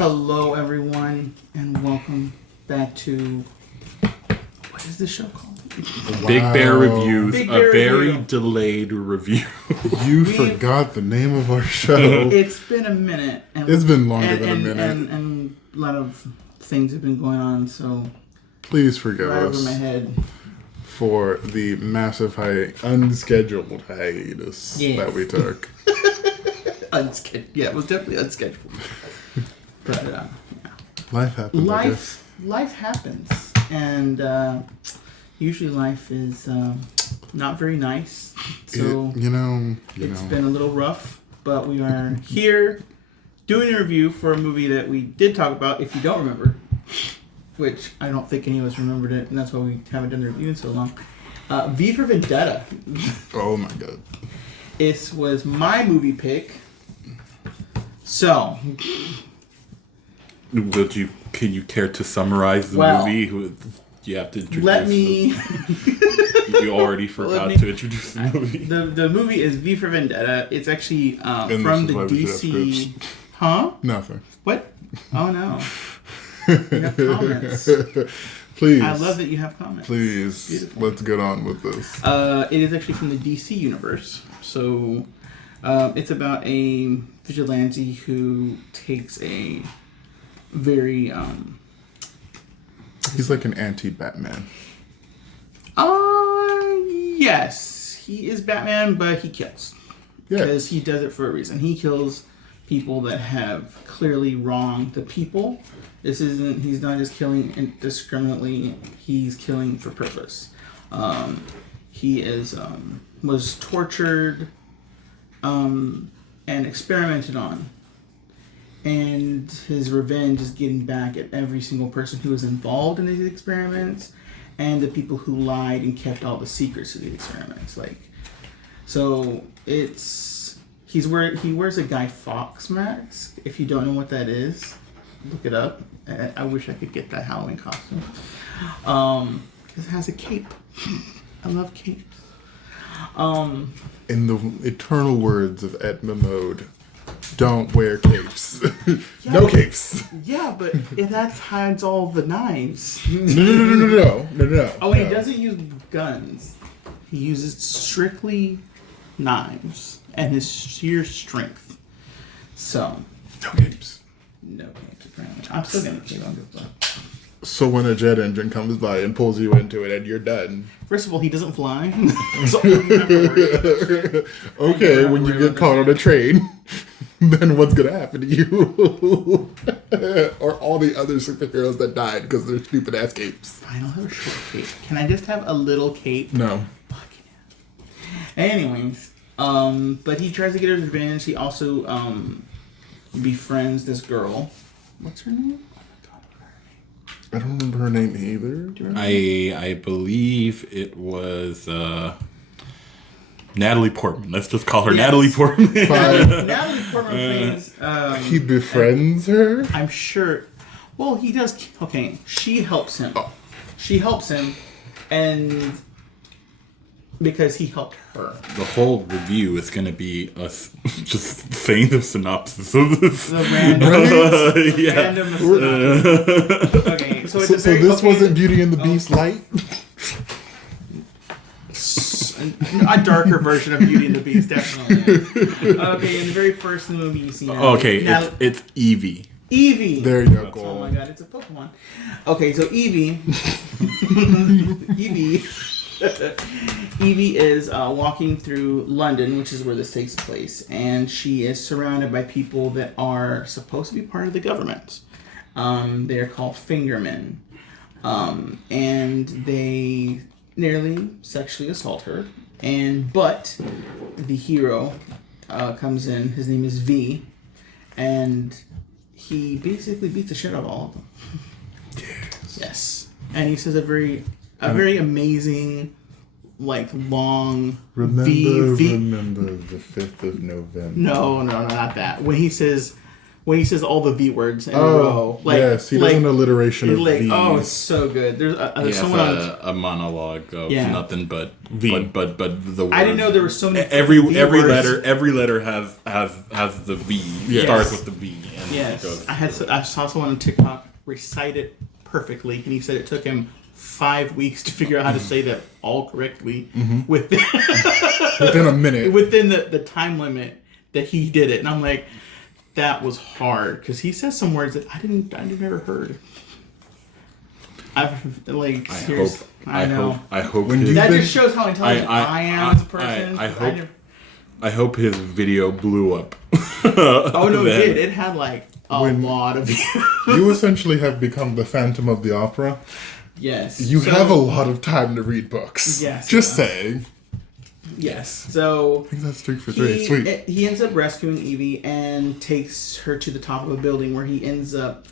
Hello, everyone, and welcome back to... What is this show called? Wow. Big Bear Reviews, Big Bear a very Review. Delayed review. You forgot the name of our show. It's been a minute. And it's been longer than a minute. And a lot of things have been going on, so... Please forgive right us over my head. for the massive unscheduled hiatus that we took. Unscheduled. Yeah, it was definitely unscheduled. But, yeah. Life happens, I guess. Life happens. And usually life is not very nice. So, it's been a little rough. But we are here doing a review for a movie that we did talk about, if you don't remember. Which I don't think any of us remembered it. And that's why we haven't done the review in so long. V for Vendetta. Oh my god. This was my movie pick. So... Can you care to summarize the movie? You have to introduce. Let me. You already forgot to introduce the movie. The movie is V for Vendetta. It's actually from the DC. Huh? Nothing. What? Oh no. You have comments. Please. I love that you have comments. Please. Beautiful. Let's get on with this. It is actually from the DC universe. So it's about a vigilante who takes a very he's like an anti-Batman. Yes, he is Batman, but he kills because he does it for a reason. He kills people that have clearly wronged the people. He's not just killing indiscriminately, he's killing for purpose. He was tortured and experimented on. And his revenge is getting back at every single person who was involved in these experiments and the people who lied and kept all the secrets of the experiments. So he wears a Guy Fawkes mask. If you don't know what that is, look it up. I wish I could get that Halloween costume. Because it has a cape. I love capes. In the eternal words of Edna Mode, don't wear capes. Yeah, no capes. Yeah, but that hides all the knives. No. Oh, and he doesn't use guns. He uses strictly knives and his sheer strength. So. No capes. No capes, apparently. I'm still going to keep on good. So when a jet engine comes by and pulls you into it and you're done. First of all, he doesn't fly. So okay, when you get caught on a train, then what's going to happen to you? Or all the other superheroes that died because of their stupid ass capes. Fine, I'll have a short cape. Can I just have a little cape? No. Anyways, but he tries to get his revenge. He also befriends this girl. What's her name? I don't remember her name either. I believe it was Natalie Portman. Let's just call her Natalie Portman. Natalie Portman plays... he befriends her? I'm sure... Well, he does... Okay, she helps him. Oh. She helps him, and... Because he helped her. The whole review is going to be us just saying the synopsis of this. The random... random synopsis. Okay, so it's so this wasn't Beauty and the Beast light? A darker version of Beauty and the Beast, definitely. Okay, in the very first movie you see... Okay, it's Evey. Evey! There you go. Oh my god, it's a Pokemon. Okay, so Evey... Evey is walking through London, which is where this takes place, and she is surrounded by people that are supposed to be part of the government. They are called fingermen, and they nearly sexually assault her. But the hero comes in. His name is V, and he basically beats the shit out of all of them. Yes, and he says a very amazing, long Remember the 5th of November. No, not that. When he says when he says all the V words in a row. Like, yes, he does an alliteration of V's. Oh, it's so good. There's someone on a monologue of nothing but V. But the word. I didn't know there were so many. Every letter has the V. Yes. Starts with the V. And Yes, I saw someone on TikTok recite it perfectly, and he said it took him 5 weeks to figure out how to say that all correctly within a minute, within the time limit that he did it. And I'm like, that was hard because he says some words that I never heard. I hope that just shows how intelligent I am as a person. I hope his video blew up. Oh no, it did. It had like a lot of views. You essentially have become the Phantom of the Opera. Yes. You have a lot of time to read books. Yes. Just saying. Yes. So I think that's 3 for 3. Sweet. He ends up rescuing Evey and takes her to the top of a building where he ends up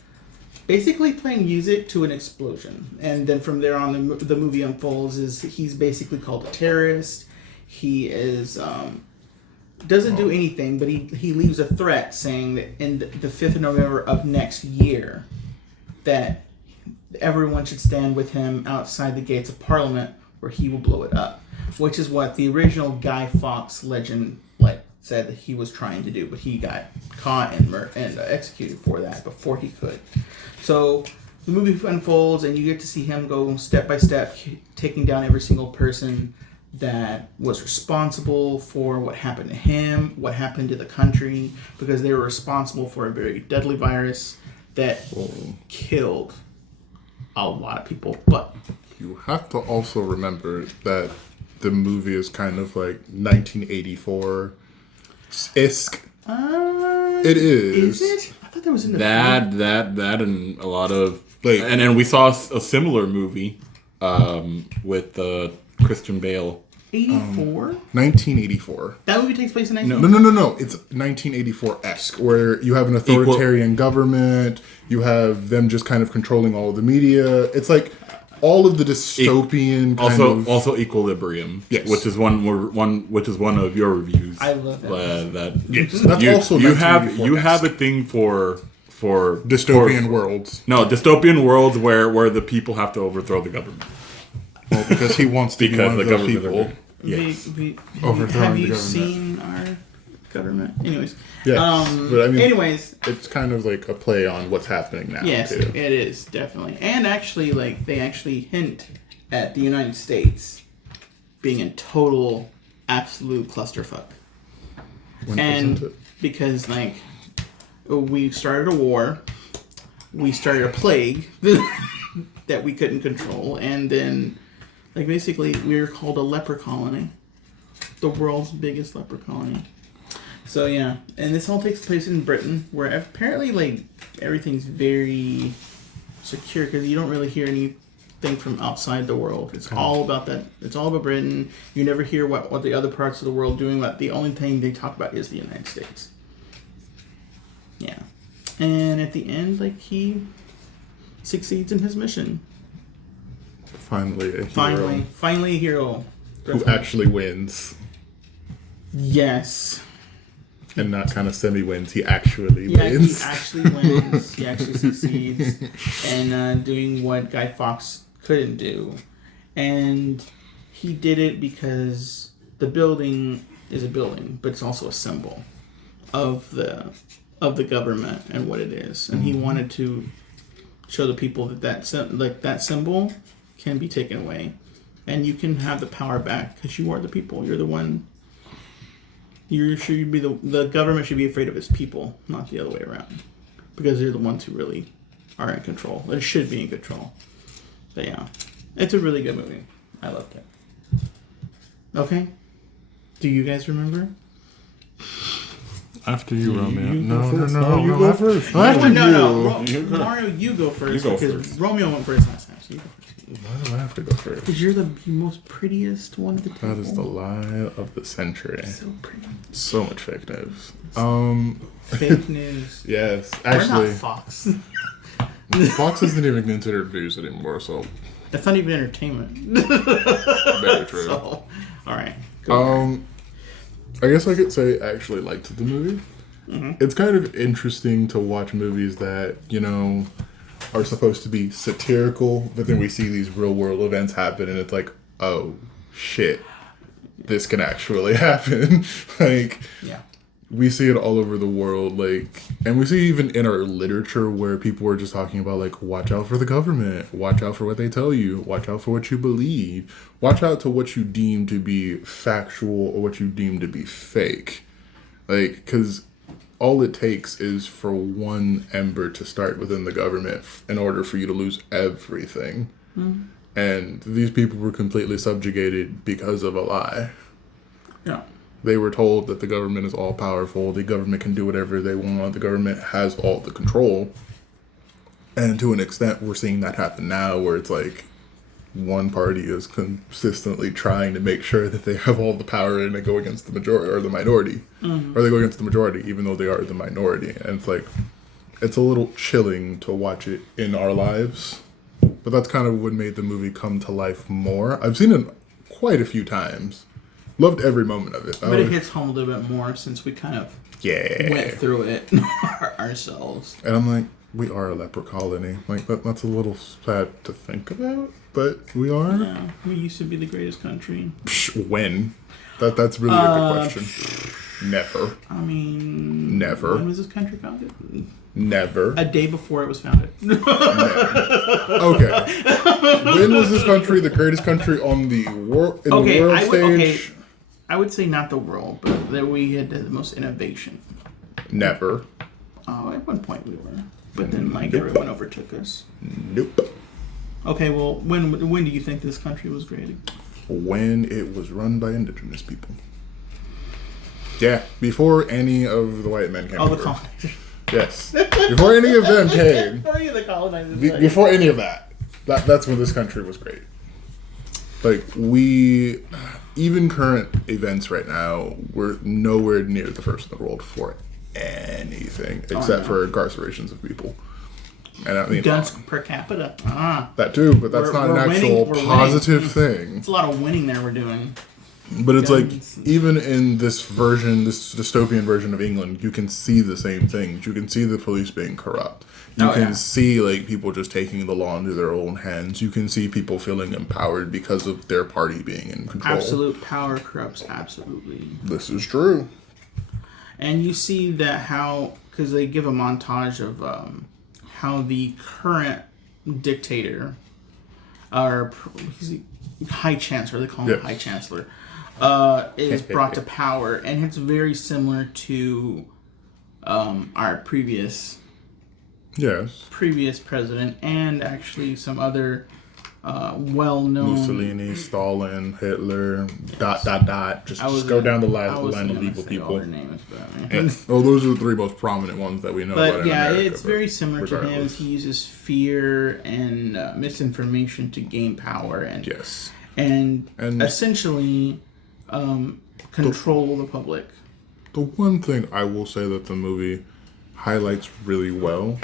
basically playing music to an explosion. And then from there on, the movie unfolds is he's basically called a terrorist. He is doesn't do anything, but he leaves a threat saying that in the 5th of November of next year that everyone should stand with him outside the gates of Parliament where he will blow it up, which is what the original Guy Fawkes legend said that he was trying to do, but he got caught and executed for that before he could. So the movie unfolds, and you get to see him go step by step, taking down every single person that was responsible for what happened to him, what happened to the country, because they were responsible for a very deadly virus that killed a lot of people. But you have to also remember that the movie is kind of like 1984-esque. It is. Is it? I thought there was in the that and a lot of and we saw a similar movie with Christian Bale. 84? 1984. That movie takes place in 1984? No. It's 1984-esque, where you have an authoritarian government, you have them just kind of controlling all of the media. It's like all of the dystopian also Equilibrium, yes, which is one of your reviews. I love that. That's also you have a thing for dystopian worlds. No, dystopian worlds where the people have to overthrow the government. Well, because he wants to be one of those people. Yes. Have you seen our government? Anyways. Yes. But I mean, anyways. It's kind of like a play on what's happening now, yes, too. It is, definitely. And actually, they actually hint at the United States being a total, absolute clusterfuck. And because, we started a war, we started a plague that we couldn't control, and then basically we were called a leper colony, the world's biggest leper colony. So yeah, and this all takes place in Britain, where apparently everything's very secure because you don't really hear anything from outside the world. It's all about that. It's all about Britain. You never hear what the other parts of the world are doing. But the only thing they talk about is the United States. Yeah, and at the end, he succeeds in his mission. Finally a hero. Finally a hero. Who actually wins. Yes. And not kind of semi-wins. He actually He wins. actually wins. He actually succeeds in doing what Guy Fawkes couldn't do. And he did it because the building is a building, but it's also a symbol of the government and what it is. And he wanted to show the people that symbol can be taken away, and you can have the power back because you are the people. You're the one. The government should be afraid of its people, not the other way around, because they're the ones who really are in control. They should be in control. But yeah, it's a really good movie. I loved it. Okay, do you guys remember? After you, Romeo. No, you go first. No. Mario, you go first because Romeo went first last time. So you go first. Why do I have to go first? Because you're the most prettiest one of the table. That is the lie of the century. So pretty. So much fake news. Fake news. Yes, actually. We're not Fox. Fox isn't even considered news anymore, so. That's not even entertainment. Very true. So, all right. I guess I could say I actually liked the movie. it's kind of interesting to watch movies that, you know, are supposed to be satirical, but then we see these real world events happen and it's like, oh shit, this can actually happen. Like, yeah. We see it all over the world, like, and we see even in our literature where people are just talking about, like, watch out for the government, watch out for what they tell you, watch out for what you believe, watch out to what you deem to be factual or what you deem to be fake. Like, because all it takes is for one ember to start within the government in order for you to lose everything. And these people were completely subjugated because of a lie. Yeah. They were told that the government is all powerful, the government can do whatever they want, the government has all the control. And to an extent, we're seeing that happen now, where it's like one party is consistently trying to make sure that they have all the power and they go against the majority or the minority. Or they go against the majority, even though they are the minority. And it's like, it's a little chilling to watch it in our lives. But that's kind of what made the movie come to life more. I've seen it quite a few times. Loved every moment of it. But it hits home a little bit more since we kind of went through it ourselves. And I'm like, we are a leper colony. Like, that's a little sad to think about, but we are. Yeah, we used to be the greatest country. When? That's really a good question. Never. I mean... Never. When was this country founded? Never. A day before it was founded. Okay. When was this country the greatest country on the world the world stage? I would say not the world, but that we had the most innovation. Never. Oh, at one point we were, but then everyone overtook us. Nope. Okay, well, when do you think this country was created? When it was run by indigenous people. Yeah, before any of the white men came. Oh, the colonizers. Yes. Before any of them came. Before any of the colonizers. Before any of that. That's when this country was great. Like, even current events right now, we're nowhere near the first in the world for anything except for incarcerations of people. And I mean, guns per capita. That too, but that's not an actual positive thing. It's a lot of winning there we're doing. But it's like, even in this version, this dystopian version of England, you can see the same things. You can see the police being corrupt. You can see, like, people just taking the law into their own hands. You can see people feeling empowered because of their party being in control. Absolute power corrupts absolutely. This is true. And you see that because they give a montage of how the current dictator, or High Chancellor, they call him High Chancellor, is brought to power, and it's very similar to our previous president, and actually some other well-known Mussolini, Stalin, Hitler, ... Just go down the line of evil people. Names, those are the three most prominent ones that we know. But about yeah, America, it's very similar to him. He uses fear and misinformation to gain power, and and essentially control the public. The one thing I will say that the movie highlights really well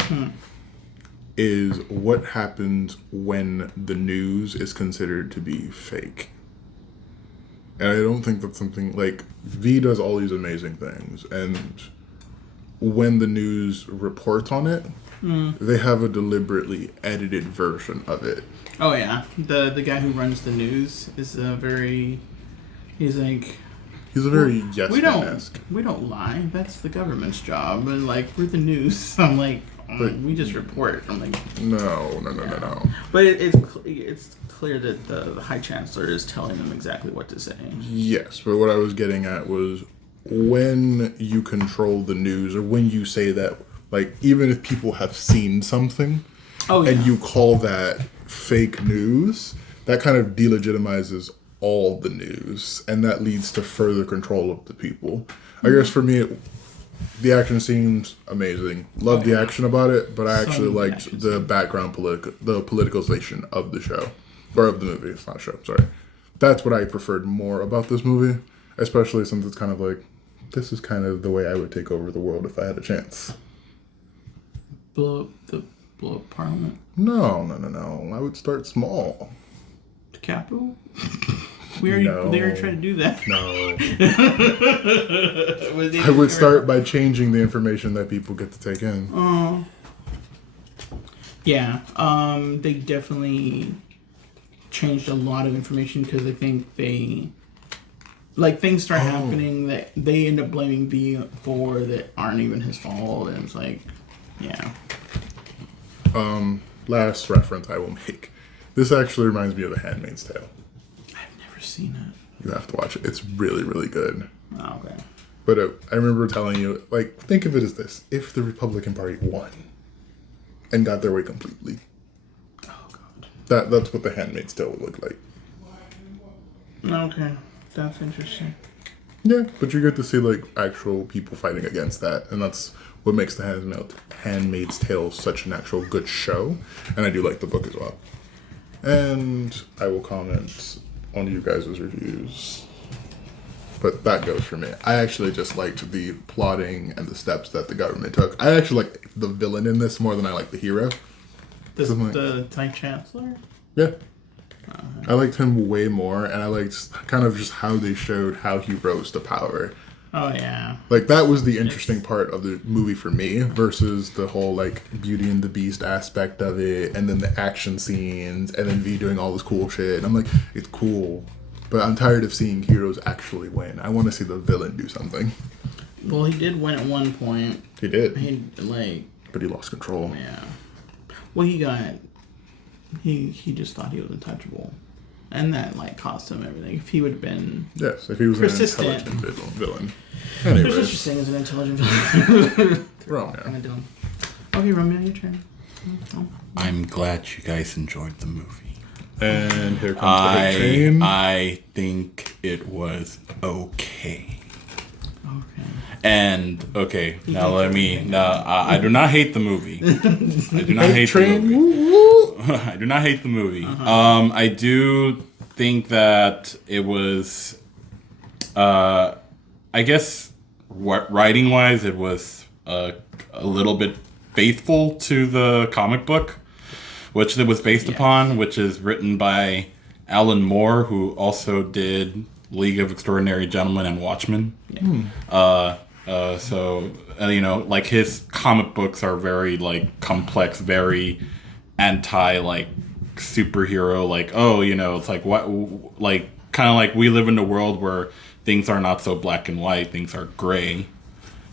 is what happens when the news is considered to be fake. And I don't think that's something, like, V does all these amazing things, and when the news reports on it, they have a deliberately edited version of it. Oh yeah, the guy who runs the news is he's a very yes man-esque. We don't lie. That's the government's job. And like, we're the news. I'm like, we just report. I'm like, no. But it's clear that the High Chancellor is telling them exactly what to say. Yes, but what I was getting at was, when you control the news, or when you say that, like, even if people have seen something, and you call that fake news, that kind of delegitimizes all the news, and that leads to further control of the people. I guess for me, the action seems amazing. Love the action about it, but I actually liked the background the politicalization of the show, or of the movie. It's not a show, sorry. That's what I preferred more about this movie, especially since it's kind of like, this is kind of the way I would take over the world if I had a chance. Blow up Parliament? No. I would start small. The capital? They already tried to do that. No. I would start by changing the information that people get to take in. Oh. Yeah. They definitely changed a lot of information because I think things start happening that they end up blaming V for that aren't even his fault, and it's like, yeah. Last reference I will make. This actually reminds me of The Handmaid's Tale. I've never seen it. You have to watch it. It's really, really good. Oh, okay. But I remember telling you, like, think of it as this. If the Republican Party won and got their way completely. Oh, God. That's what The Handmaid's Tale would look like. Okay. That's interesting. Yeah, but you get to see, like, actual people fighting against that. And that's what makes The Handmaid's Tale such an actual good show. And I do like the book as well. And I will comment on you guys' reviews. But that goes for me. I actually just liked the plotting and the steps that the government took. I actually like the villain in this more than I like the hero. The Thai Chancellor? Yeah. I liked him way more, and I liked kind of just how they showed how he rose to power. Oh, yeah. Like, that was the interesting part of the movie for me, versus the whole, like, Beauty and the Beast aspect of it, and then the action scenes, and then V doing all this cool shit. And I'm like, it's cool, but I'm tired of seeing heroes actually win. I want to see the villain do something. Well, he did win at one point. He did. But he lost control. Yeah. Well, he just thought he was untouchable. And that, like, cost him everything. If he would have been... Yes, if he was persistent. An intelligent villain. Anyways. There's such a thing as an intelligent villain. Romeo. Okay, Romeo, your turn. I'm glad you guys enjoyed the movie. And here comes the big train. I think it was okay. Okay. And, okay, I do not hate the movie. I do not hate the movie. I do not hate the movie. I do think that it was, I guess, writing-wise, it was a little bit faithful to the comic book, which it was based upon, which is written by Alan Moore, who also did League of Extraordinary Gentlemen and Watchmen. Yeah. So, like, his comic books are very, like, complex, very anti, like, superhero, like, it's like, what, like, kind of like we live in a world where things are not so black and white, things are gray,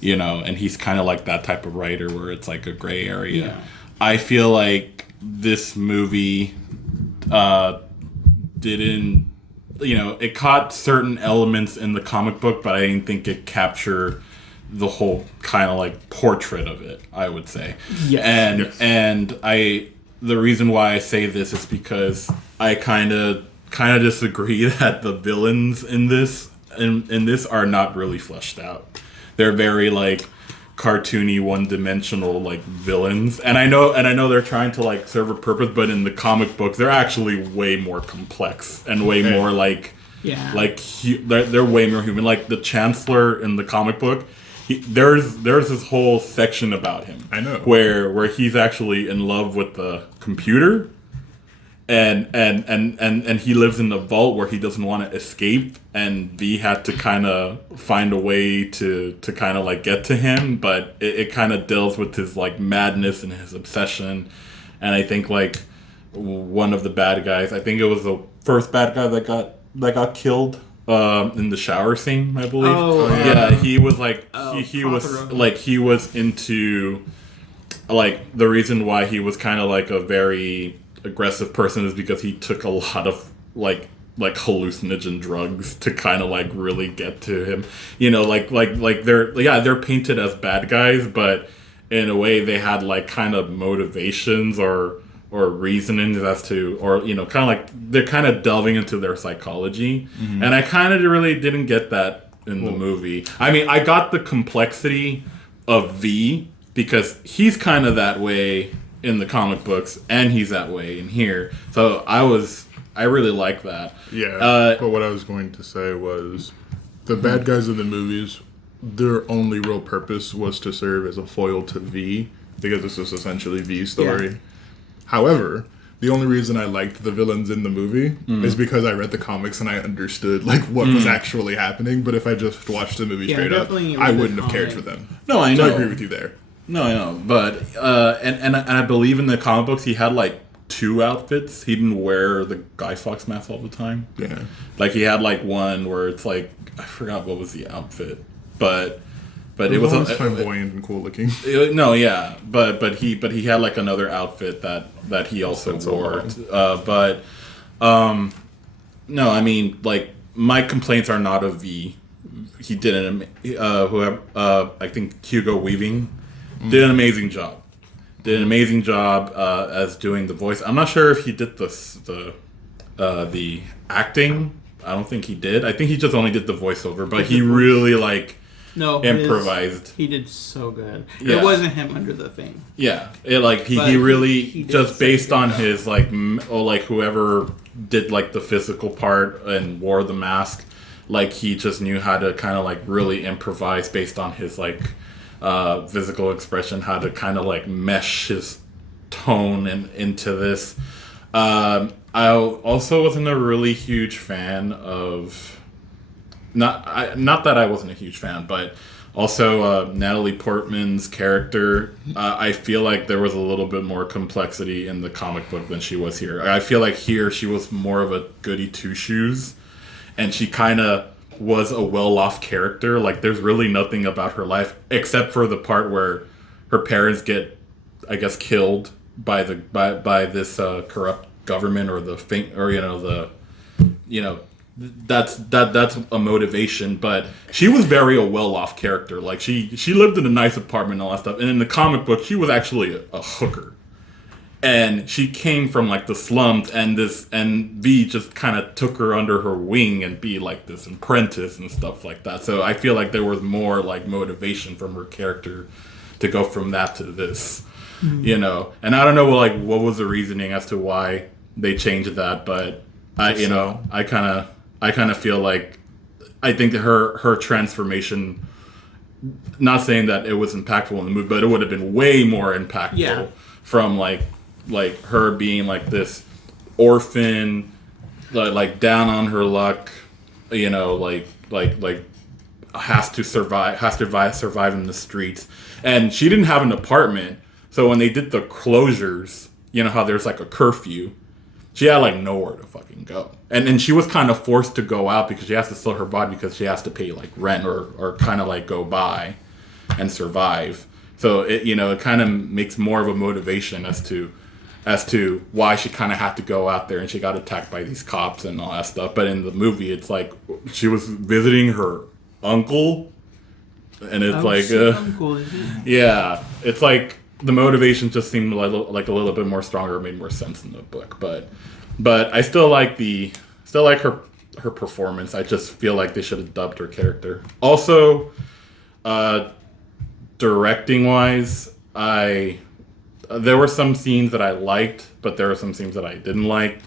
and he's kind of like that type of writer where it's like a gray area. Yeah. I feel like this movie didn't, it caught certain elements in the comic book, but I didn't think it captured the whole kind of like portrait of it, I would say. Yes. And the reason why I say this is because I kind of disagree that the villains in this are not really fleshed out. They're very like cartoony, one-dimensional like villains, and I know they're trying to like serve a purpose, but in the comic books they're actually way more complex and way more like they're way more human. Like the Chancellor in the comic book, there's this whole section about him. I know where he's actually in love with the computer, and he lives in the vault where he doesn't want to escape, and V had to kind of find a way to kind of like get to him, but it kind of deals with his like madness and his obsession. And I think like one of the bad guys, I think it was the first bad guy that got killed in the shower scene, I believe. He was like he was into like the reason why he was kind of like a very aggressive person is because he took a lot of like hallucinogen drugs to kind of like really get to him. They're painted as bad guys, but in a way they had like kind of motivations or reasonings as to, or kind of like they're kind of delving into their psychology. Mm-hmm. And I kind of really didn't get that in the movie. I mean, I got the complexity of V because he's kind of that way in the comic books, and he's that way in here. So I really like that. Yeah. But what I was going to say was the bad guys in the movies, their only real purpose was to serve as a foil to V, because this was essentially V's story. Yeah. However, the only reason I liked the villains in the movie is because I read the comics and I understood like what was actually happening. But if I just watched the movie straight up, I wouldn't have cared for them. No, I know. So I agree with you there. No, I know. But and I believe in the comic books he had like 2 outfits. He didn't wear the Guy Fawkes mask all the time. Yeah. Like he had like one where it's like I forgot what was the outfit, but it was flamboyant and cool looking. No, yeah, but he had like another outfit that he also wore. No, I mean like my complaints are not of V. He did I think Hugo Weaving did an amazing job. As doing the voice. I'm not sure if he did the acting. I don't think he did. I think he just only did the voiceover, but he really improvised. He did so good. Yeah. It wasn't him under the thing. Yeah, he really just based on his whoever did like the physical part and wore the mask, like he just knew how to kind of like really improvise based on his like physical expression, how to kind of like mesh his tone into this. I also wasn't a really huge fan of not that I wasn't a huge fan, but also Natalie Portman's character. I feel like there was a little bit more complexity in the comic book than she was here. I feel like here she was more of a goody two shoes, and she kind of was a well-off character. Like there's really nothing about her life except for the part where her parents get, I guess, killed by this corrupt government or that's a motivation. But she was very a well-off character. Like she lived in a nice apartment and all that stuff. And in the comic book, she was actually a hooker. And she came from like the slums, and V just kind of took her under her wing and be like this apprentice and stuff like that. So I feel like there was more like motivation from her character to go from that to this, And I don't know what was the reasoning as to why they changed that, but I kind of feel like I think that her transformation. Not saying that it was impactful in the movie, but it would have been way more impactful from like her being like this orphan, like down on her luck, has to survive in the streets. And she didn't have an apartment, so when they did the closures, how there's like a curfew, she had like nowhere to fucking go. And she was kind of forced to go out because she has to sell her body because she has to pay like rent or kind of like go by and survive. So it kind of makes more of a motivation as to why she kind of had to go out there, and she got attacked by these cops and all that stuff. But in the movie, it's like she was visiting her uncle, and it's uncle, is it? Yeah, it's like the motivation just seemed like a little bit more stronger, made more sense in the book. But I still like her performance. I just feel like they should have dubbed her character. Also, directing wise, there were some scenes that I liked, but there were some scenes that I didn't like,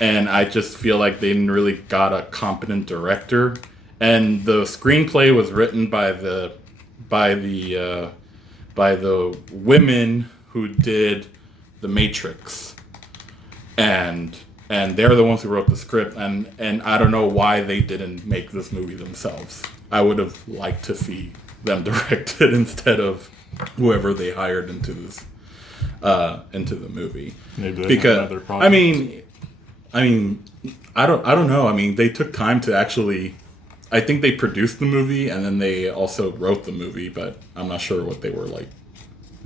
and I just feel like they didn't really got a competent director. And the screenplay was written by the women who did The Matrix, and they're the ones who wrote the script. And I don't know why they didn't make this movie themselves. I would have liked to see them direct it instead of whoever they hired into this. Into the movie, because I mean, I don't know. I mean, they took time to actually. I think they produced the movie and then they also wrote the movie, but I'm not sure what they were like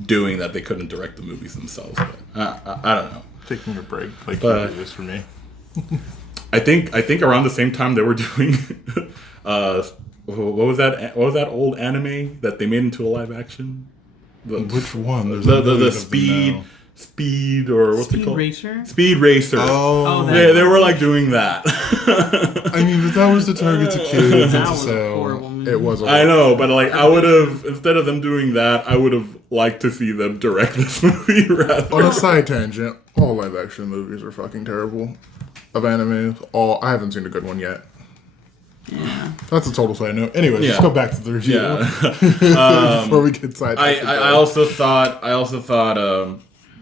doing that they couldn't direct the movies themselves. But I don't know. Taking a break, like you do this for me. I think around the same time they were doing. What was that? What was that old anime that they made into a live action? Which one? The Speed or what's it called? Speed Racer. Oh, yeah, they were like doing that. I mean, but that was the target to kids and to sell. It was. I know, but like I would have, instead of them doing that, I would have liked to see them direct this movie rather. On a side tangent, all live action movies are fucking terrible. Of anime, I haven't seen a good one yet. Yeah, that's a total side note. Anyways, let's go back to the review. Yeah. Before we get sidetracked. I also thought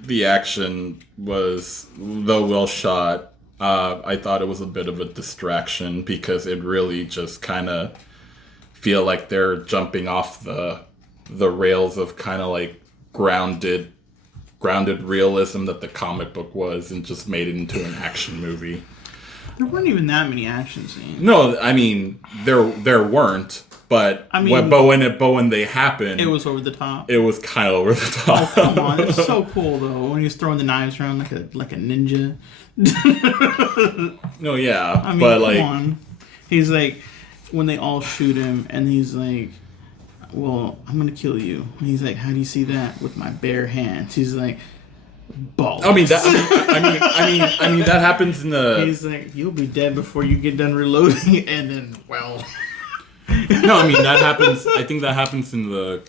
the action was, though well shot, I thought it was a bit of a distraction because it really just kind of feel like they're jumping off the rails of kind of like grounded realism that the comic book was and just made it into an action movie. There weren't even that many action scenes. No, I mean there weren't, but when they happened, it was over the top. It was kind of over the top. Oh, come on, it's so cool though when he's throwing the knives around like a ninja. No, yeah, I mean, but come on. He's like when they all shoot him, and he's like, "Well, I'm gonna kill you." And he's like, "How do you see that with my bare hands?" He's like, balls. I mean that happens in the. He's like, you'll be dead before you get done reloading, and then No, I mean that happens. I think that happens in the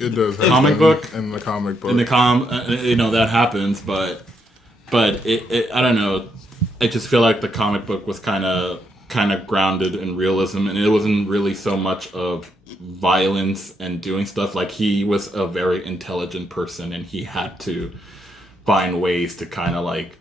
comic book. In the comic book, that happens, but it I don't know. I just feel like the comic book was kind of grounded in realism, and it wasn't really so much of violence and doing stuff. Like he was a very intelligent person, and he had to find ways to kind of like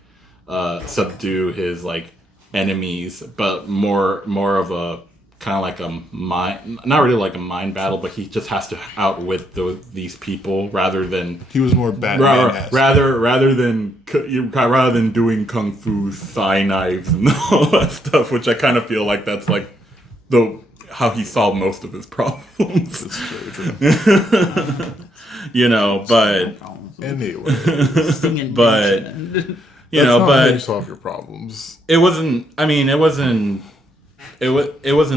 subdue his like enemies, but more of a kind of like a mind, not really like a mind battle, but he just has to outwit these people rather than he was more Batman-esque. rather than doing kung fu, thigh knives, and all that stuff, which I kind of feel like that's like how he solved most of his problems. That's very true. But. Anyway, but but you solve your problems. It wasn't. I mean, it wasn't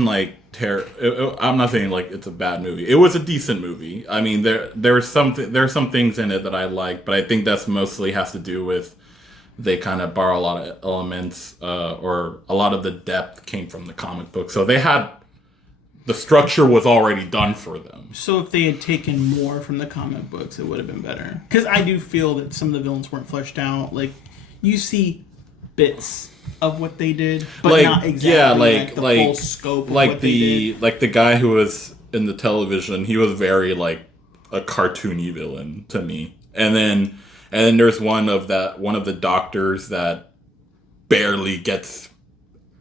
like I'm not saying like it's a bad movie. It was a decent movie. I mean, there are some things in it that I like, but I think that's mostly has to do with they kind of borrow a lot of elements, or a lot of the depth came from the comic book, so they had. The structure was already done for them. So if they had taken more from the comic books, it would have been better. Because I do feel that some of the villains weren't fleshed out. Like, you see bits of what they did, but not exactly the full scope of what they did. Like the guy who was in the television, he was very like a cartoony villain to me. And then there's one of the doctors that barely gets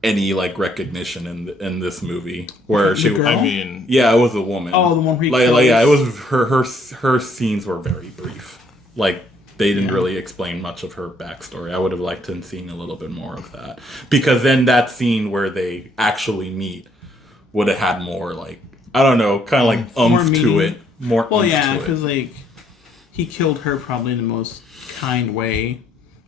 any like recognition in this movie where she girl? it was a woman. Oh, the one who it was her scenes were very brief. Like they didn't really explain much of her backstory. I would have liked to have seen a little bit more of that, because then that scene where they actually meet would have had more like, I don't know, kind of like oomph to it. More well, yeah, because like he killed her probably in the most kind way,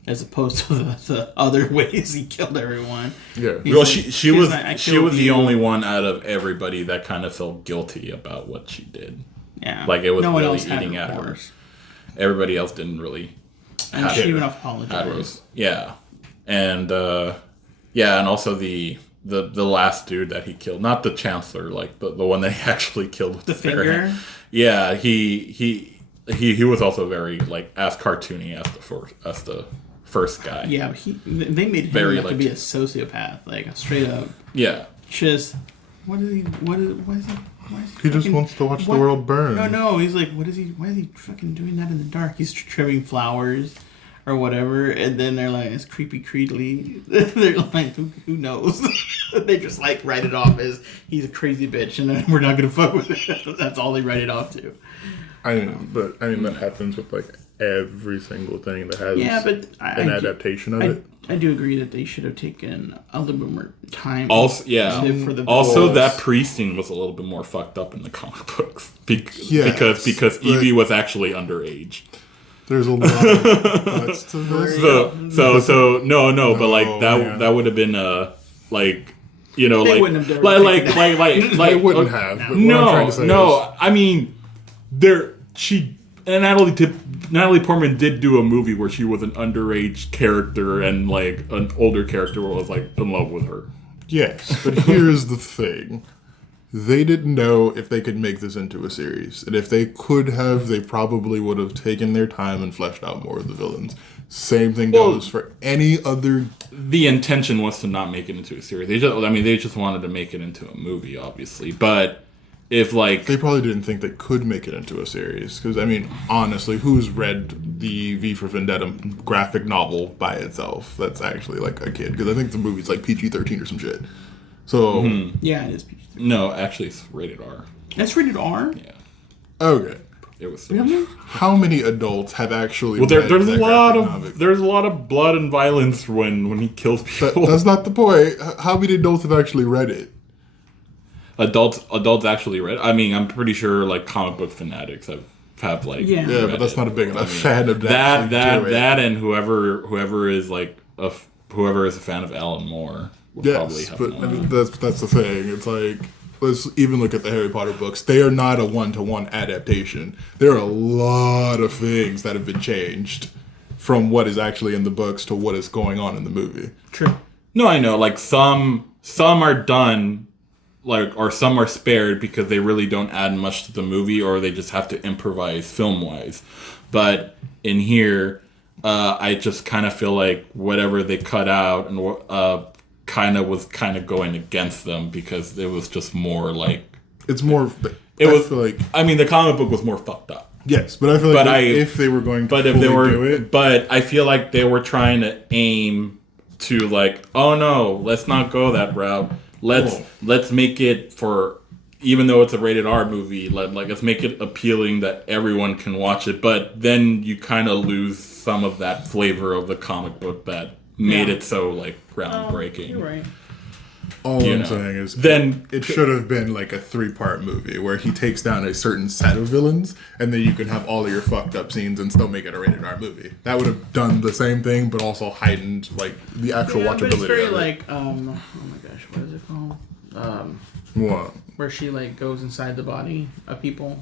as opposed to the other ways he killed everyone. Yeah. Well, she was the only one out of everybody that kind of felt guilty about what she did. Yeah. Like it was really eating at her. Everybody else didn't really. And she even apologized. Yeah. And and also the last dude that he killed, not the Chancellor, like the one that he actually killed with the finger. Yeah, he was also very like as cartoony as the first guy. Yeah, but they made him very to be a sociopath, like a straight up. Yeah. Just why is he just wants to watch the world burn. No, he's like, why is he fucking doing that in the dark? He's trimming flowers or whatever, and then they're like, it's creepy creedly. They're like, who knows? They just like write it off as he's a crazy bitch and we're not gonna fuck with it. That's all they write it off to. I mean that happens with like every single thing that has an adaptation of it. I do agree that they should have taken a little bit more time. Also, that priest scene was a little bit more fucked up in the comic books because Evey was actually underage. There's a lot of guts to this. But like that would have been like. You know, they wouldn't have they wouldn't have. I mean, Natalie Portman did do a movie where she was an underage character and like an older character was like in love with her. Yes, but here's the thing. They didn't know if they could make this into a series. And if they could have, they probably would have taken their time and fleshed out more of the villains. Same thing goes for any other... The intention was to not make it into a series. They just wanted to make it into a movie, obviously. But if like they probably didn't think they could make it into a series, because I mean, honestly, who's read the V for Vendetta graphic novel by itself? That's actually like a kid, because I think the movie's like PG-13 or some shit. So yeah, it is PG-13. No, actually, it's rated R. That's rated R. Yeah. Okay. It was. Really? How many adults have actually? Well, there's a lot of novel? there's a lot of blood and violence when he kills people. That's not the point. How many adults have actually read it? Adults actually read. I mean, I'm pretty sure like comic book fanatics have like. Yeah, but that's not a big enough fan of that. That and whoever is like whoever is a fan of Alan Moore. Would probably have but I mean, that's the thing. It's like, let's even look at the Harry Potter books. They are not a one-to-one adaptation. There are a lot of things that have been changed from what is actually in the books to what is going on in the movie. True. No, I know. Like some are done, like, or some are spared because they really don't add much to the movie, or they just have to improvise film-wise. But in here, I just kind of feel like whatever they cut out and was kind of going against them, because it was just more like it's more. I feel like, I mean, the comic book was more fucked up. Yes, but I feel like if they were going to do it, but I feel like they were trying to aim to like, oh no, let's not go that route. Let's make it for, even though it's a rated R movie, let's make it appealing that everyone can watch it. But then you kind of lose some of that flavor of the comic book that made it so like groundbreaking. You're right. All I'm saying is, then it should have been like a 3-part movie where he takes down a certain set of villains, and then you can have all of your fucked up scenes and still make it a rated R movie. That would have done the same thing, but also heightened like the actual watchability. But it's very of it. like, oh my gosh, what is it called? What? Where she like goes inside the body of people.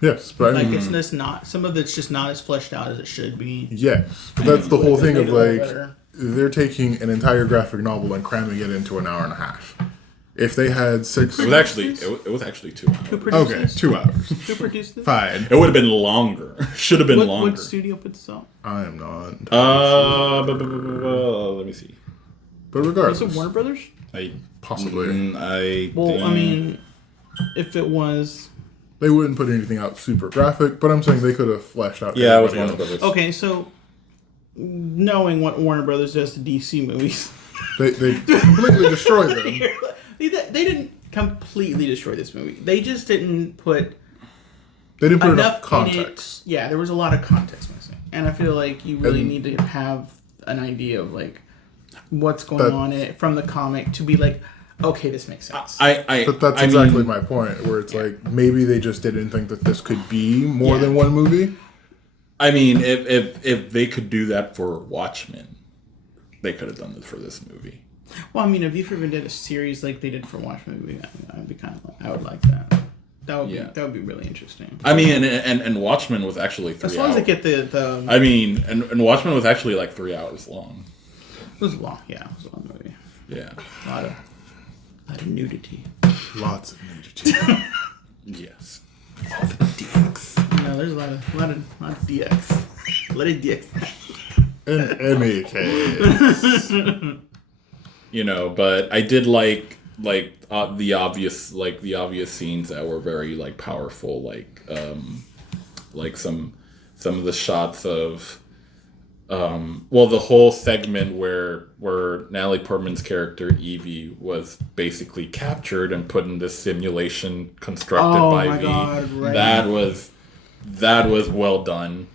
Yes, but like it's just not, some of it's just not as fleshed out as it should be. Yes, but that's the whole thing of like, better. They're taking an entire graphic novel and cramming it into an hour and a half. If they had 6, it was actually 2 hours. Who produced Okay, this? 2 hours. Who produced this? Fine. It would have been longer. Should have been longer. What studio put this out? I am not. Let me see. But regardless, Was it Warner Brothers? possibly. I mean, if it was, They wouldn't put anything out super graphic, but I'm saying they could have fleshed out. Yeah, it was everybody Warner else. Brothers. okay, so knowing what Warner Brothers does to DC movies, They completely destroyed them. they didn't completely destroy this movie. They just didn't put They didn't put enough enough context. in it. Yeah, there was a lot of context missing, and I feel like you really need to have an idea of like what's going on in it from the comic to be like, okay, this makes sense. But that's exactly my point, where it's like maybe they just didn't think that this could be more than one movie. I mean, if they could do that for Watchmen, they could have done this for this movie. Well, I mean, if you ever did a series like they did for Watchmen movie, I'd be kind of I would like that. That would be really interesting. I mean, and Watchmen was actually 3 hours. As long as they get the I mean, and Watchmen was actually like 3 hours long. It was long, yeah. It was a long movie. Yeah. A lot of nudity. Lots of nudity. Yes. DX. No, there's a lot of DX. A lot of DX. In any case. You know, but I did like the obvious scenes that were very like powerful, like some of the shots of the whole segment where Natalie Portman's character Evey was basically captured and put in this simulation constructed by V. God, right. That was well done,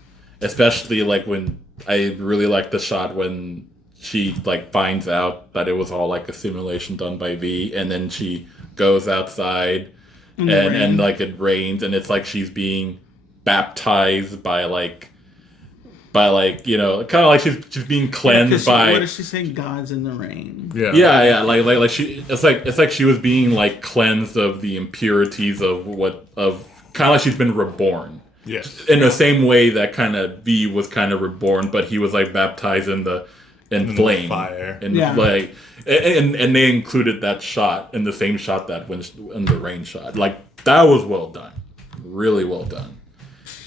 especially like when I really liked the shot when she like finds out that it was all like a simulation done by V, and then she goes outside and like it rains, and it's like she's being baptized by you know, kind of like she's being cleansed by. What does she say? God's in the rain. Yeah. Like she. It's like she was being like cleansed of the impurities of kind of like she's been reborn. Yes. In the same way that kind of V was kind of reborn, but he was like baptized in flame, fire, and like, and they included that shot in the same shot that when in the rain shot. Like that was well done, really well done.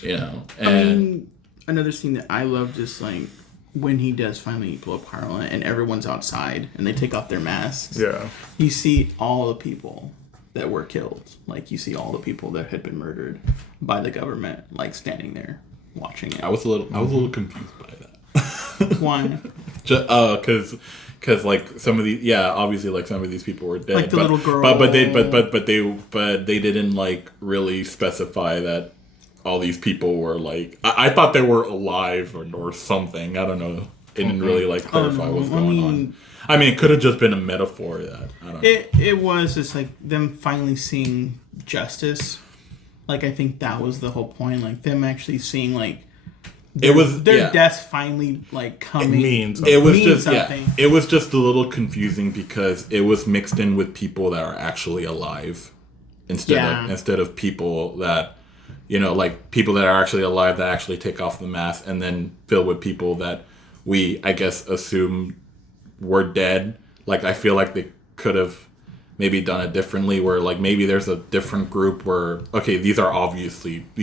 You know, and I mean, another scene that I love, just like when he does finally blow up Harlan and everyone's outside and they take off their masks. Yeah. You see all the people that were killed. Like, you see all the people that had been murdered by the government, like, standing there watching it. I was a little confused by that. Why? Because like some of these, obviously like some of these people were dead, like the little girl, but they didn't like really specify that all these people were like. I thought they were alive or something. I don't know. It didn't really like clarify what's going on. I mean, it could have just been a metaphor. That I don't know. It was just like them finally seeing justice. Like, I think that was the whole point. Like, them actually seeing like. Their deaths finally like coming. It was just a little confusing because it was mixed in with people that are actually alive instead of people that like people that are actually alive that actually take off the mask, and then filled with people that we I guess assume were dead. Like, I feel like they could have maybe done it differently, where like maybe there's a different group where okay, these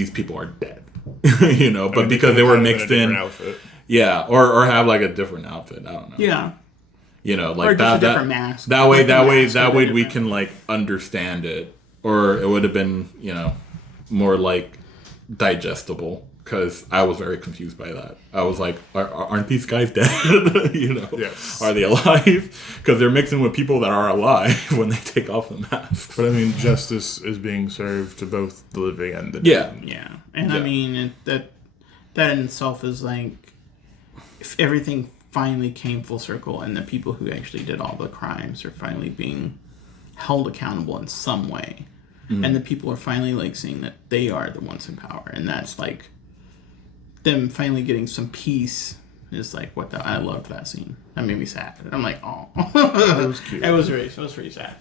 people are dead. But because they were mixed in, or have like a different outfit. I don't know. Yeah. Like or just a different mask. That way we can like understand it, or it would have been more like digestible. Because I was very confused by that. I was like, aren't these guys dead? Yes. Are they alive? Because they're mixing with people that are alive when they take off the mask. But I mean, justice is being served to both the living and the dead. Yeah. And I mean, that in itself is like, if everything finally came full circle and the people who actually did all the crimes are finally being held accountable in some way. Mm-hmm. And the people are finally like seeing that they are the ones in power. And that's like, them finally getting some peace is like what I loved that scene. That made me sad. I'm like, oh, it was cute. It was pretty sad.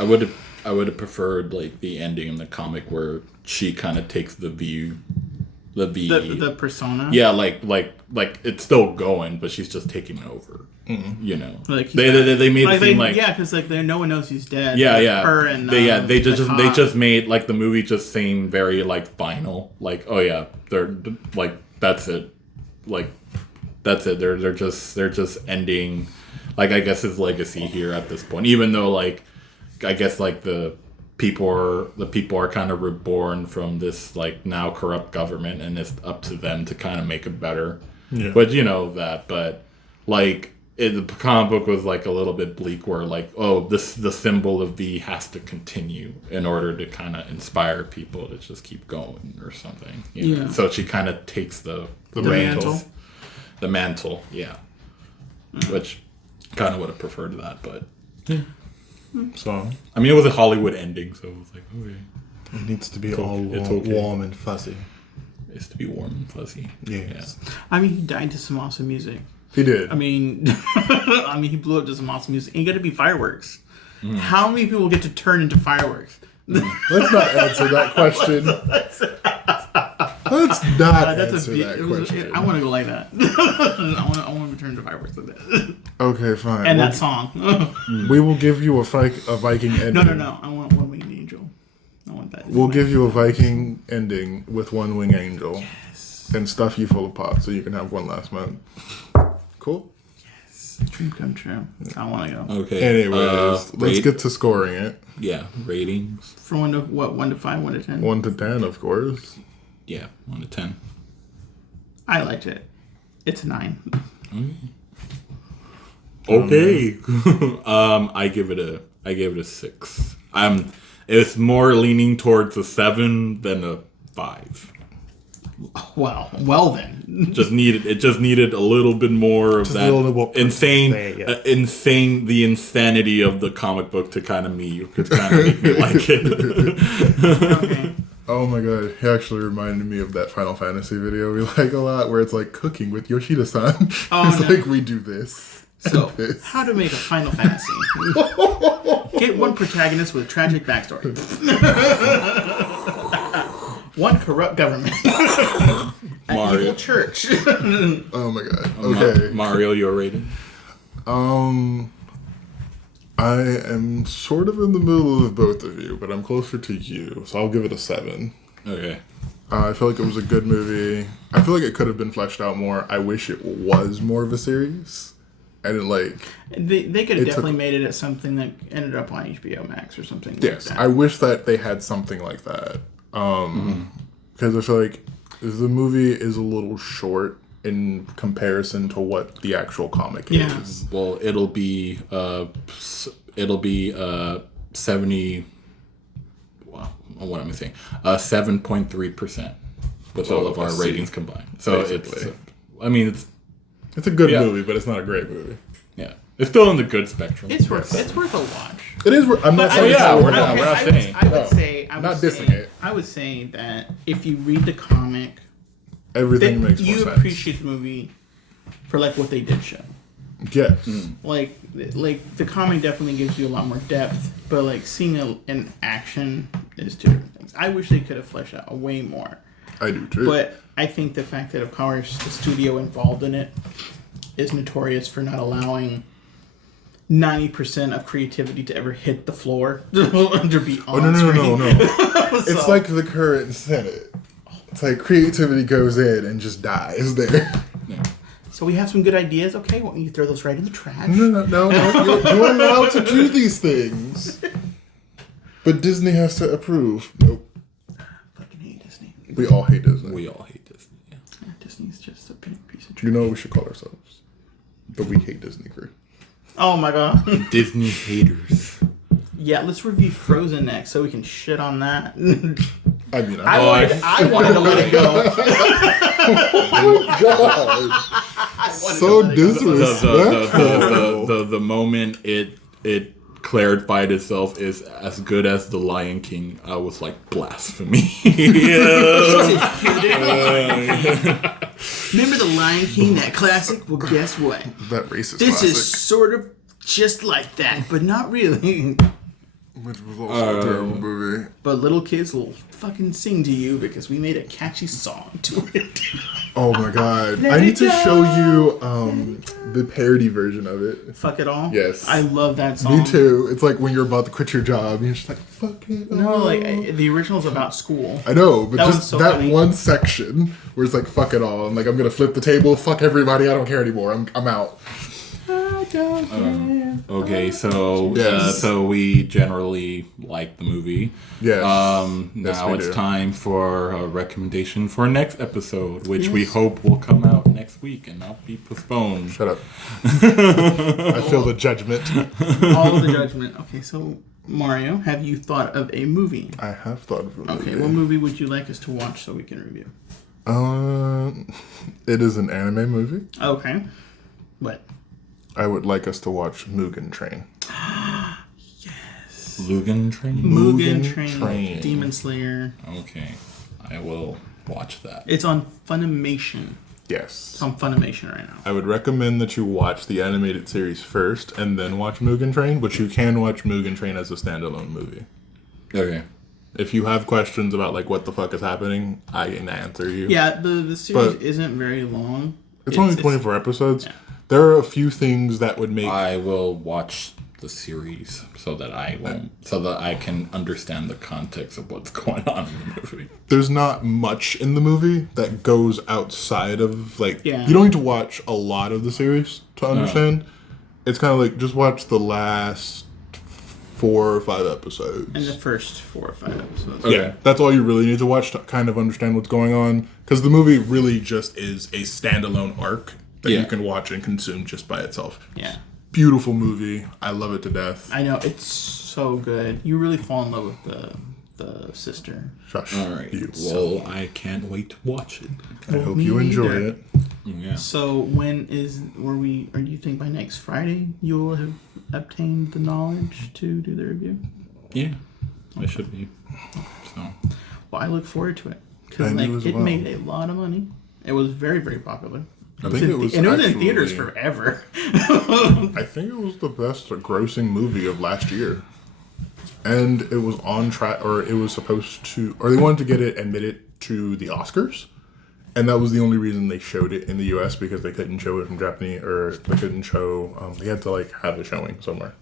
I would have preferred like the ending in the comic where she kind of takes the persona. Yeah, like it's still going, but she's just taking over. Mm-hmm. Like they made it seem like because like no one knows he's dead. Yeah. Her and they just made like the movie just seem very like final. Like, oh yeah, they're like that's it. Like that's it. They're just ending. Like, I guess his legacy here at this point. Even though like I guess like the people are kind of reborn from this like now corrupt government, and it's up to them to kind of make it better. Yeah. But like. The comic book was like a little bit bleak, where like, the symbol of V has to continue in order to kind of inspire people to just keep going or something. You know? So she kind of takes the mantle. The mantle, yeah. Which kind of would have preferred that, but so I mean, it was a Hollywood ending, so it was like, okay, it needs to be all warm and fuzzy. It's to be warm and fuzzy. Yes. Yeah. I mean, he died to some awesome music. He did. I mean, he blew up to some awesome music. Ain't gonna be fireworks. How many people get to turn into fireworks? Let's not answer that question. Let's not answer that question. I want to go like that. I want to return to fireworks like that. Okay, fine. And that song. We will give you a Viking ending. No. I want One Winged Angel. I want that. We'll give you a Viking ending with One Winged Angel. Yes. And stuff you full of pot so you can have one last moment. Cool? Yes. Dream come true. I want to go. Okay. Anyways, let's get to scoring it. Yeah. Ratings. From 1 to what? 1 to 5? 1 to 10? 1 to 10, of course. Yeah. 1 to 10. I liked it. It's a 9. Okay. I gave it a 6. It's more leaning towards a 7 than a 5. Wow. Well then. It just needed a little bit more of that the insanity of the comic book to kind of make me like it. Okay. Oh my god, he actually reminded me of that Final Fantasy video we like a lot, where it's like cooking with Yoshida-san. It's like, we do this. So, how to make a Final Fantasy. Get one protagonist with a tragic backstory. One corrupt government. An evil church. Oh my god. Okay. Mario, your rating? I am sort of in the middle of both of you, but I'm closer to you, so I'll give it a 7. Okay. I feel like it was a good movie. I feel like it could have been fleshed out more. I wish it was more of a series. And like they could have definitely made it as something that ended up on HBO Max or something. Yes, like that. I wish that they had something like that. Because I feel like the movie is a little short in comparison to what the actual comic is. Well, it'll be 70. Well, what am I saying? 7.3% with all of our ratings combined. So basically. It's a good movie, but it's not a great movie. Yeah, it's still in the good spectrum. It's worth a watch. It is. I'm not saying. We're not saying. I would say. I would say that if you read the comic, everything makes more sense. You appreciate the movie for like what they did show. Yes. Like the comic definitely gives you a lot more depth, but like seeing an action is two different things. I wish they could have fleshed out way more. I do too. But I think the fact that, of course, the studio involved in it is notorious for not allowing 90% of creativity to ever hit the floor or be on screen. No. It's like the current Senate. It's like creativity goes in and just dies there. Yeah. So we have some good ideas. Okay, why don't you throw those right in the trash? No. You're allowed to do these things. But Disney has to approve. Nope. Fucking hate Disney. We all hate Disney. We all hate Disney. Yeah. Disney's just a piece of trash. You know what we should call ourselves? The We Hate Disney Crew. Oh my god. Disney haters. Yeah, let's review Frozen next so we can shit on that. I mean, I wanted to let it go. Oh my god. So disrespectful. The moment it clarified itself is as good as The Lion King, I was like, blasphemy. Remember The Lion King, that classic? Well, guess what? That racist This classic. is sort of just like that, but not really. Which was also a terrible movie. But little kids will fucking sing to you because we made a catchy song to it. Oh my god. I need to show you the parody version of it. Fuck It All? Yes. I love that song. Me too. It's like when you're about to quit your job and you're just like, fuck it all. No, like, the original's about school. I know, but That just one's so that funny. one section where it's like, fuck it all. I'm like, I'm gonna flip the table, fuck everybody, I don't care anymore. I'm out. I don't care. Okay, so Yes. so we generally like the movie. Yes. Now we it's do. time for a recommendation for next episode, which we hope will come out next week and not be postponed. Shut up. I feel the judgment. All of the judgment. Okay, so Mario, have you thought of a movie? I have thought of a movie. Okay, what movie would you like us to watch so we can review? It is an anime movie. Okay. What? I would like us to watch Mugen Train. Lugan Train? Mugen Train. Train. Demon Slayer. Okay, I will watch that. It's on Funimation. Yes. It's on Funimation right now. I would recommend that you watch the animated series first and then watch Mugen Train, but you can watch Mugen Train as a standalone movie. Okay. If you have questions about like what the fuck is happening, I can answer you. Yeah, the series But- isn't very long. It's only 24 episodes. Yeah. There are a few things that would make I will watch the series so that I can understand the context of what's going on in the movie. there's not much in the movie that goes outside of like Yeah. you don't need to watch a lot of the series to understand. It's kind of like just watch the last 4 or 5 episodes. And the first 4 or 5 episodes. Okay. Yeah, that's all you really need to watch to kind of understand what's going on. Because the movie really just is a standalone arc that you can watch and consume just by itself. Yeah. Beautiful movie. I love it to death. I know, it's so good. You really fall in love with the sister. Shush. All right. You. Well, I can't wait to watch it. I hope me you enjoy neither. it. Yeah. So or do you think by next Friday you'll have obtained the knowledge to do the review? Yeah. I should be. So. Well, I look forward to it. Because I like, do as it well. made a lot of money. It was very, very popular. I think it was in actually, theaters forever. I think it was the best grossing movie of last year. And it was on track, or it was supposed to, or they wanted to get it admitted to the Oscars. And that was the only reason they showed it in the US, because they couldn't show it from Japanese, or they couldn't show, they had to like have a showing somewhere.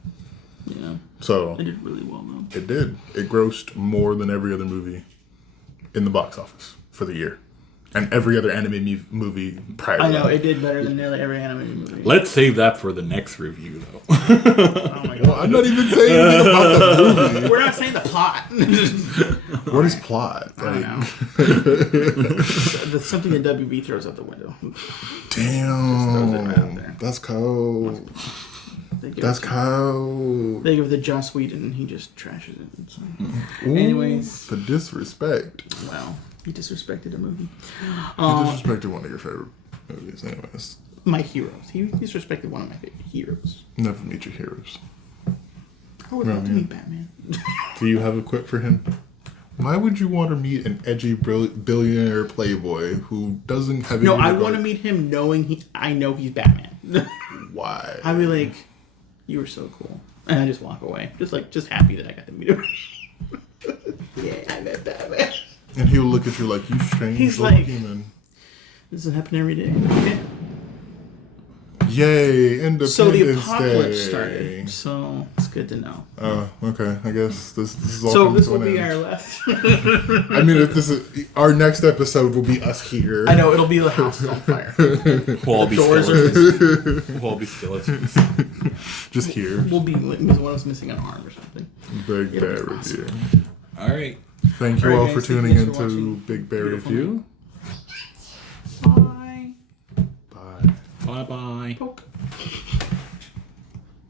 Yeah. So It did really well though. it did. It grossed more than every other movie in the box office for the year. And every other anime movie prior to I know, that. it did better than nearly every anime movie. Let's save that for the next review, though. Oh my god. Well, I'm not even saying anything about the movie. We're not saying the plot. What is plot? I don't know. That's something that WB throws out the window. Damn. Throws it right out there. That's cold. They give That's it- cold. They give it to Joss Whedon and he just trashes it. So. Ooh, Anyways. the disrespect. Wow. He disrespected a movie. You disrespected one of your favorite movies, anyways. My heroes. He disrespected one of my favorite heroes. Never meet your heroes. I would love to meet Batman. Do you have a quip for him? Why would you want to meet an edgy billionaire playboy who doesn't have any No, I regard- want to meet him knowing I know he's Batman. Why? I'd be like, you were so cool. And I just walk away. Just happy that I got to meet him. Yeah, I met Batman. And he'll look at you like, you strange He's little like- human. This doesn't happen every day. Okay. Yay, Independence So the apocalypse Day. started. So it's good to know. Oh, okay. I guess this is all So coming this to will an be end. our last. I mean, if this is our next episode, will be us here. I know, it'll be the house is on fire. We'll all be Doors are skeletons. We'll all be skeletons. Just here. We'll be because one of us missing an arm or something. Big Yeah, Bear it's Review. All right. Thank you All right, all guys, for thank you tuning guys for into watching. Big Bear Beautiful Review. Bye. Bye. Bye bye. Poke.